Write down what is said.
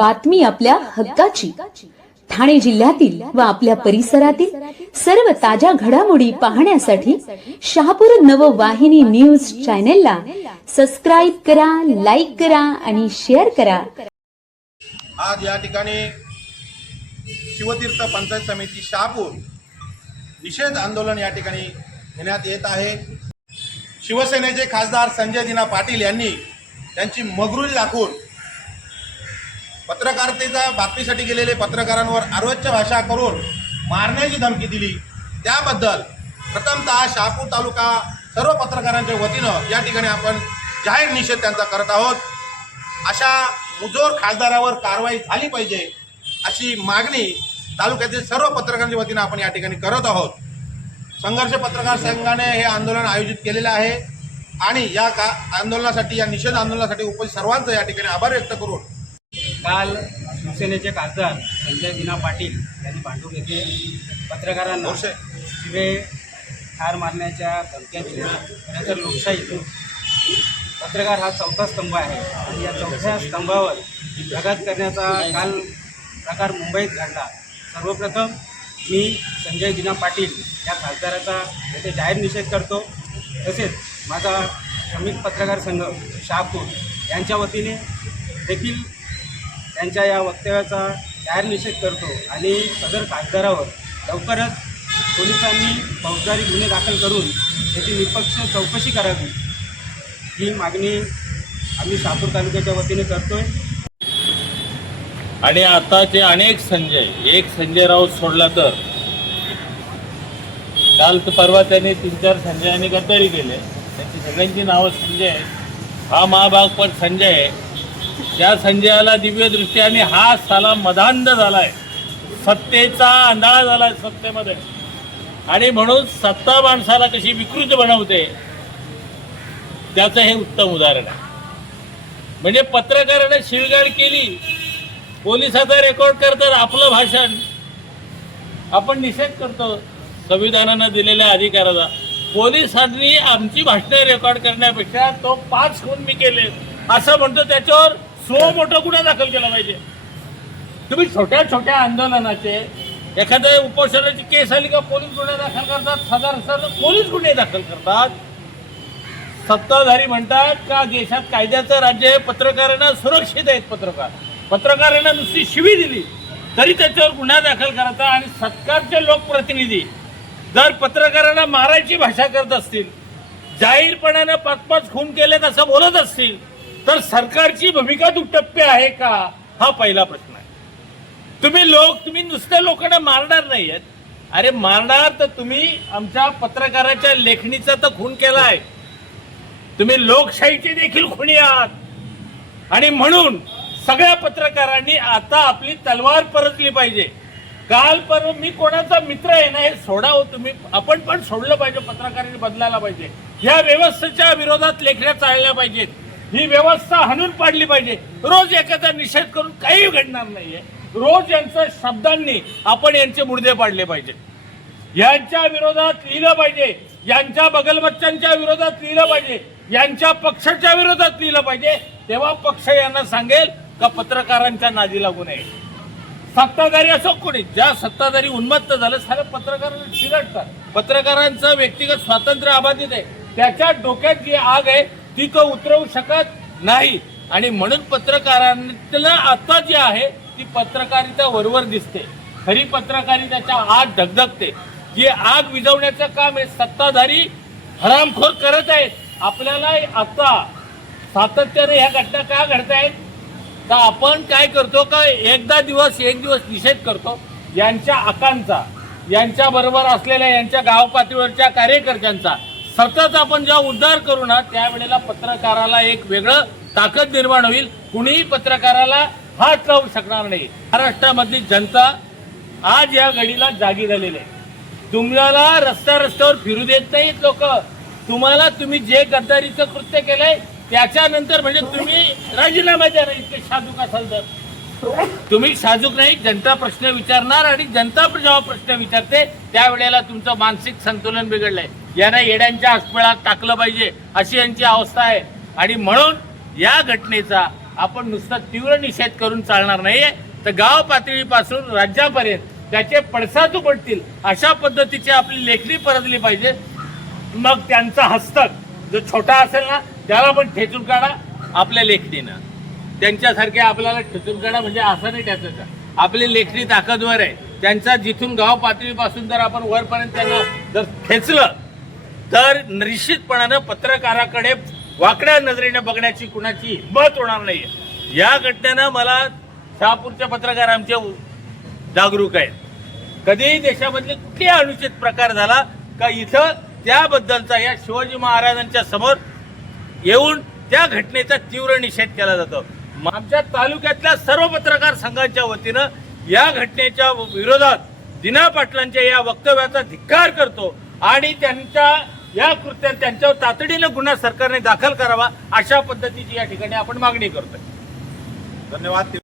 बातमी आपल्या हक्काची। ठाणे जिल्ह्यातील व आपल्या परिसरातील सर्व ताज्या घडामोडी पाहण्यासाठी शहापूर नववाहिनी न्यूज चॅनेलला सबस्क्राइब करा, लाईक करा आणि शेअर करा। आज या ठिकाणी शिवतीर्थ पंचायत समिती शहापूर निषेध आंदोलन या ठिकाणी घेण्यात येत आहे। शिवसेनेचे खासदार संजय दिना पाटील यांनी त्यांची मगरुली दाखवून पत्रकारितेच्या बातमीसाठी गेलेले पत्रकारांवर अर्वाच्य भाषा करून मारण्याची धमकी दिली। त्याबद्दल प्रथमतः शहापूर तालुका सर्व पत्रकारांच्या वतीनं या ठिकाणी आपण जाहीर निषेध त्यांचा करत आहोत। अशा मुजोर खासदारावर कारवाई झाली पाहिजे अशी मागणी तालुक्यातील सर्व पत्रकारांच्या वतीनं आपण या ठिकाणी करत आहोत। संघर्ष पत्रकार संघाने हे आंदोलन आयोजित केलेले आहे आणि या आंदोलनासाठी, या निषेध आंदोलनासाठी उपस्थित सर्वांचं या ठिकाणी आभार व्यक्त करून काल शिवसेनेचे खासदार संजय दिना पाटील यांनी भांडूप येथे पत्रकारांना शिवे ठार मारण्याच्या धमक्या दिल्या। खरंतर लोकशाही पत्रकार हा चौथा स्तंभ आहे आणि या चौथ्या स्तंभावर घात करण्याचा काल प्रकार मुंबईत घडला। सर्वप्रथम मी संजय दिना पाटील या खासदाराचा येथे जाहीर निषेध करतो। तसेच माझा श्रमिक पत्रकार संघ शहापूर यांच्या वतीने देखील त्यांच्या या वक्तव्याचा जाहीर निषेध करतो आणि सदर खासदारावर लवकरच पोलिसांनी फौजदारी गुन्हे दाखल करून त्याची निष्पक्ष चौकशी करावी ही मागणी आम्ही शहापूर तालुक्याच्या वतीने करतोय। आणि आताचे अनेक संजय, एक संजय राऊत सोडला तर काल परवा त्यांनी 3-4 संजयांनी गद्दारी केले। त्यांची सगळ्यांची नावं संजय आहे। हा महाभाग पण संजय आहे। त्या संजयाला दिव्य दृष्टी आणि हा साला मदांध झालाय, सत्तेचा अंधाळा झालाय सत्तेमध्ये। आणि म्हणून सत्ता माणसाला कशी विकृत बनवते त्याचं हे उत्तम उदाहरण आहे। म्हणजे पत्रकाराने शिवीगाळ केली, पोलिसाचा रेकॉर्ड करतात आपलं भाषण, आपण निषेध करतो संविधानानं दिलेल्या अधिकाराचा। पोलिसांनी आमची भाषणे रेकॉर्ड करण्यापेक्षा तो 5 खून मी केले असं म्हणतो, त्याच्यावर सो मोठा गुन्हा दाखल केला पाहिजे। तुम्ही छोट्या छोट्या आंदोलनाचे, एखाद्या उपोषणाची केस आली का पोलीस गुन्हे दाखल करतात, साधारण पोलीस गुन्हे दाखल करतात। सत्ताधारी म्हणतात का देशात कायद्याचं राज्य आहे, पत्रकारांना सुरक्षित आहेत। पत्रकारांना नुसती शिवी दिली तरी त्याच्यावर गुन्हा दाखल करायचा। आणि सरकारचे लोकप्रतिनिधी जर पत्रकारांना मारायची भाषा करत असतील, जाहीरपणाने 5-5 खून केलेत असं बोलत असतील, तर सरकारची भूमिका दुटप्पी आहे का, हा पहिला प्रश्न आहे। तुम्ही नुसत्या लोकांना मारणार नाहीयेत। अरे मारणार तर तुम्ही आमच्या पत्रकाराच्या लेखणीचा तर खून केलाय, तुम्ही लोकशाहीचे देखील खुनी आहात। आणि म्हणून सगळ्या पत्रकारांनी आता आपली तलवार परतली पाहिजे। काल परवा मी कोणाचा मित्र आहे ना हे सोडा हो तुम्ही, आपण पण सोडलं पाहिजे, पत्रकारांनी बदलायला पाहिजे। या व्यवस्थेच्या विरोधात लेखण्या चालल्या पाहिजेत, ही व्यवस्था हाणून पाडली पाहिजे। रोज एखादा निषेध करून काही घडणार नाहीये। रोज यांच्या शब्दांनी आपण यांचे मुर्दे पाडले पाहिजे, यांच्या विरोधात लिहिलं पाहिजे, यांच्या बगलबच्च्यांच्या विरोधात लिहिलं पाहिजे, यांच्या पक्षाच्या विरोधात लिहिलं पाहिजे। तेव्हा पक्ष यांना सांगेल का पत्रकारांच्या नादी लागू नये। सत्ताधारी असो कोणी, ज्या सत्ताधारी उन्मत्त झालं सारे पत्रकारांना चिरडतात। पत्रकारांचं व्यक्तिगत स्वातंत्र्य अबाधित आहे, त्याच्या डोक्यात जी आग आहे ती तो उतरवू शकत नाही। आणि म्हणून पत्रकारांना आता जी आहे ती पत्रकारिता वरवर दिसते, खरी पत्रकारितेच्या आग धगधगते। जी आग विझवण्याचं काम हे सत्ताधारी हरामखोर करत आहेत। आपल्याला आता सातत्याने ह्या घटना का घडतायत का आपण काय करतो का एक दिवस निषेध करतो यांच्या आकांचा, यांच्या बरोबर असलेल्या यांच्या गाव पातळीवरच्या कार्यकर्त्यांचा सतत आपण जेव्हा उद्धार करू ना त्यावेळेला पत्रकाराला एक वेगळं ताकद निर्माण होईल। कुणीही पत्रकाराला हात लावू शकणार नाही। महाराष्ट्रामधली जनता आज या घडीला जागी झालेली आहे। तुम्हाला रस्त्यावर फिरू देत नाहीत लोक। तुम्ही जे गद्दारीचं कृत्य केलंय त्याच्यानंतर म्हणजे तुम्ही राजीनामा द्या नाही, इतके साजूक असाल तर तुम्ही साजूक नाही। जनता प्रश्न विचारणार आणि जनता जेव्हा प्रश्न विचारते त्यावेळेला तुमचं मानसिक संतुलन बिघडलंय। यांना येड्यांच्या हॉस्पिटलात टाकलं पाहिजे अशी यांची अवस्था आहे। आणि म्हणून या घटनेचा आपण नुसता तीव्र निषेध करून चालणार नाहीये, तर गाव पातळीपासून राज्यापर्यंत त्याचे पडसाद पडतील अशा पद्धतीची आपली लेखणी परतली पाहिजे. मग त्यांचा हस्तक जो छोटा असेल ना त्याला पण ठेचून काढा आपल्या लेखणीनं. त्यांच्यासारखे आपल्याला ठेचून काढा म्हणजे असं नाही त्याचं. आपली लेखणी ताकदवर आहे. त्यांचा जिथून गाव पातळीपासून जर आपण वरपर्यंत त्यांना जर खेचलं तर निश्चितपणानं पत्रकाराकडे वाकड्या नजरेने बघण्याची कुणाची हिंमत होणार नाही. या घटनेनं मला शहापूरचे पत्रकार आमचे जागरूक आहेत. कधीही देशामधले कुठे अनुचित प्रकार झाला का इथं त्याबद्दलचा या शिवाजी महाराजांच्या समोर येऊन त्या घटनेचा तीव्र निषेध केला जातो. आमच्या तालुक्यातल्या सर्व पत्रकार संघाच्या वतीनं या घटनेच्या विरोधात दिना पाटलांच्या या वक्तव्याचा धिक्कार करतो आणि त्यांच्या या कृत्यात त्यांच्यावर तातडीनं गुन्हा सरकारने दाखल करावा अशा पद्धतीची या ठिकाणी आपण मागणी करतोय. धन्यवाद.